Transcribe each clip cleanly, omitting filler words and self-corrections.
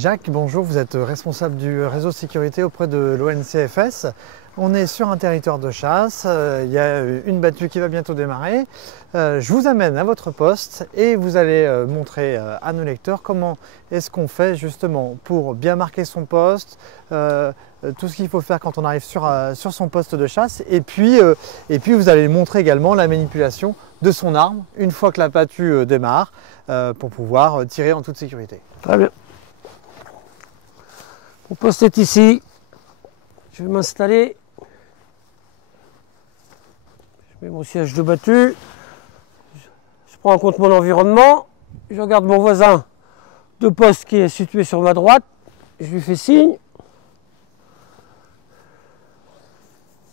Jacques, bonjour, vous êtes responsable du réseau de sécurité auprès de l'ONCFS. On est sur un territoire de chasse, il y a une battue qui va bientôt démarrer. Je vous amène à votre poste et vous allez montrer à nos lecteurs comment est-ce qu'on fait justement pour bien marquer son poste, tout ce qu'il faut faire quand on arrive sur son poste de chasse et puis vous allez montrer également la manipulation de son arme une fois que la battue démarre pour pouvoir tirer en toute sécurité. Très bien. Mon poste est ici. Je vais m'installer. Je mets mon siège de battue. Je prends en compte mon environnement. Je regarde mon voisin de poste qui est situé sur ma droite. Je lui fais signe.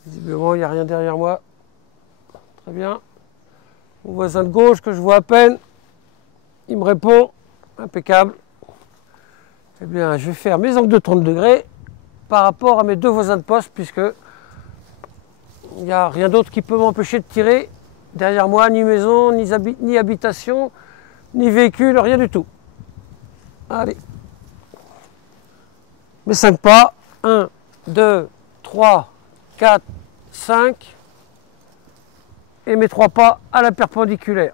Visiblement, il n'y a rien derrière moi. Très bien. Mon voisin de gauche, que je vois à peine, il me répond. Impeccable. Eh bien, je vais faire mes angles de 30 degrés par rapport à mes deux voisins de poste, puisque il n'y a rien d'autre qui peut m'empêcher de tirer derrière moi, ni maison, ni habitation, ni véhicule, rien du tout. Allez. Mes 5 pas. 1, 2, 3, 4, 5. Et mes 3 pas à la perpendiculaire.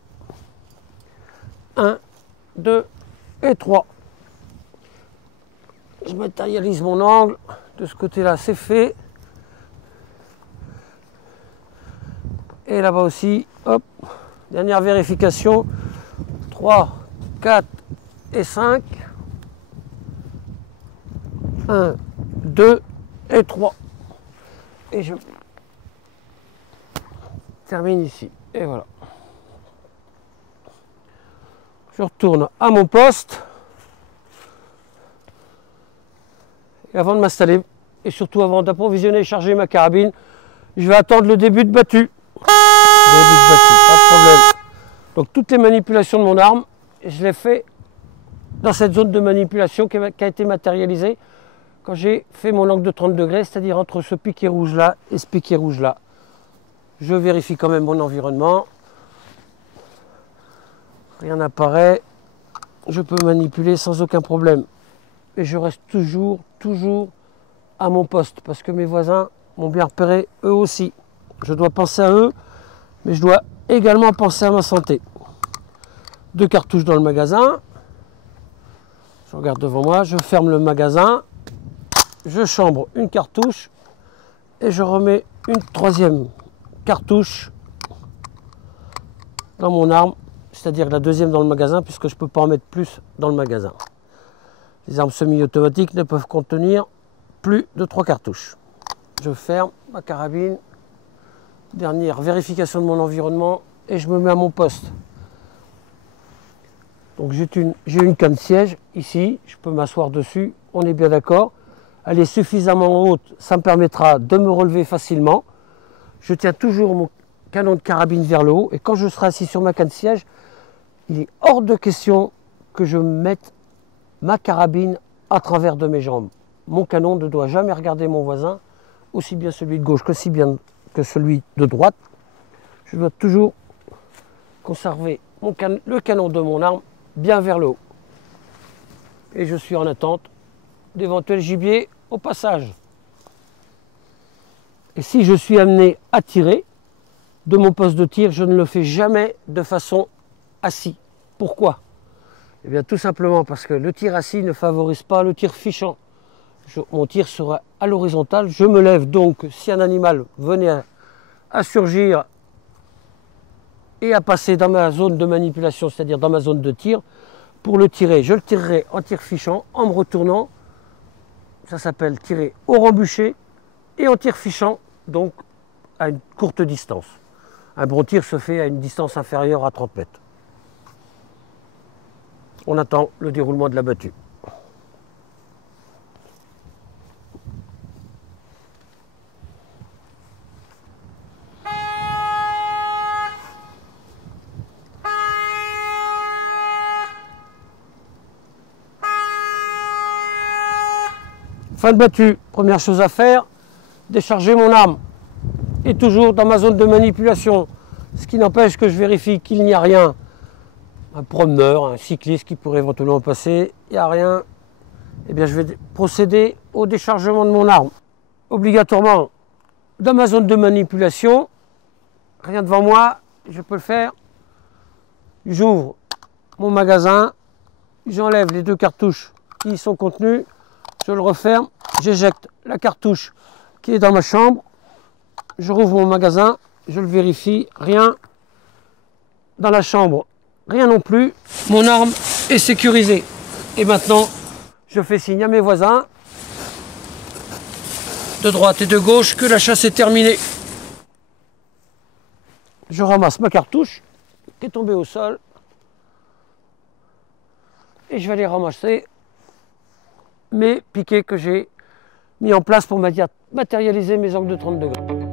1, 2 et 3. Je matérialise mon angle. De ce côté-là, c'est fait. Et là-bas aussi, hop. Dernière vérification. 3, 4 et 5. 1, 2 et 3. Et je termine ici. Et voilà. Je retourne à mon poste. Et avant de m'installer, et surtout avant d'approvisionner et charger ma carabine, je vais attendre le début de battue. Pas de problème. Donc toutes les manipulations de mon arme, je les fais dans cette zone de manipulation qui a été matérialisée quand j'ai fait mon angle de 30 degrés, c'est-à-dire entre ce piquet rouge là et ce piquet rouge là. Je vérifie quand même mon environnement. Rien n'apparaît. Je peux manipuler sans aucun problème. Et je reste toujours à mon poste parce que mes voisins m'ont bien repéré eux aussi. Je dois penser à eux, mais je dois également penser à ma santé. 2 cartouches dans le magasin. Je regarde devant moi, je ferme le magasin, je chambre une cartouche et je remets une 3e cartouche dans mon arme, c'est-à-dire la 2e dans le magasin puisque je ne peux pas en mettre plus dans le magasin. Les armes semi-automatiques ne peuvent contenir plus de 3 cartouches. Je ferme ma carabine, dernière vérification de mon environnement et je me mets à mon poste. Donc j'ai une canne siège ici, je peux m'asseoir dessus, on est bien d'accord. Elle est suffisamment haute, ça me permettra de me relever facilement. Je tiens toujours mon canon de carabine vers le haut et quand je serai assis sur ma canne siège, il est hors de question que je mette ma carabine à travers de mes jambes. Mon canon ne doit jamais regarder mon voisin, aussi bien celui de gauche que celui de droite. Je dois toujours conserver le canon de mon arme bien vers le haut. Et je suis en attente d'éventuels gibiers au passage. Et si je suis amené à tirer de mon poste de tir, je ne le fais jamais de façon assis. Pourquoi ? Eh bien tout simplement parce que le tir assis ne favorise pas le tir fichant. Mon tir sera à l'horizontale, je me lève donc si un animal venait à surgir et à passer dans ma zone de manipulation, c'est-à-dire dans ma zone de tir, pour le tirer, je le tirerai en tir fichant en me retournant, ça s'appelle tirer au rembuché et en tir fichant, donc à une courte distance. Un bon tir se fait à une distance inférieure à 30 mètres. On attend le déroulement de la battue. Fin de battue, première chose à faire, décharger mon arme. Et toujours dans ma zone de manipulation, ce qui n'empêche que je vérifie qu'il n'y a rien. Un promeneur, un cycliste qui pourrait éventuellement passer, il n'y a rien. eh bien, je vais procéder au déchargement de mon arme. Obligatoirement, dans ma zone de manipulation, rien devant moi, je peux le faire. J'ouvre mon magasin, j'enlève les 2 cartouches qui y sont contenues, je le referme, j'éjecte la cartouche qui est dans ma chambre, je rouvre mon magasin, je le vérifie, rien dans la chambre, rien non plus, mon arme est sécurisée. Et maintenant, je fais signe à mes voisins de droite et de gauche que la chasse est terminée. Je ramasse ma cartouche qui est tombée au sol et je vais aller ramasser mes piquets que j'ai mis en place pour matérialiser mes angles de 30 degrés.